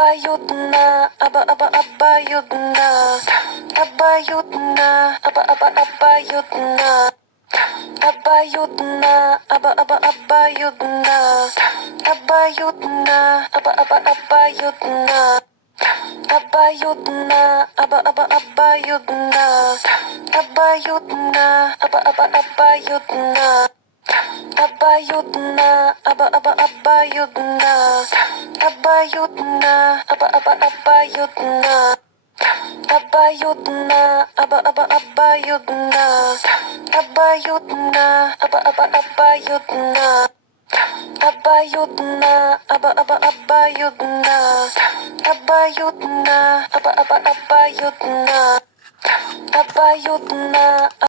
Abayot na, abayot na. Abayot na, abayot na. Abayot na, abayot na. Abayot na, abayot na. Abayot na, abayot na. Abayot na, abayot na. Abayot na, abayot na. Abayot na, abayot na. Abayot na, abayot na. Abayot na, abayot na. Abayot na, abayot na. Abayot na, abayot na. Abayot na.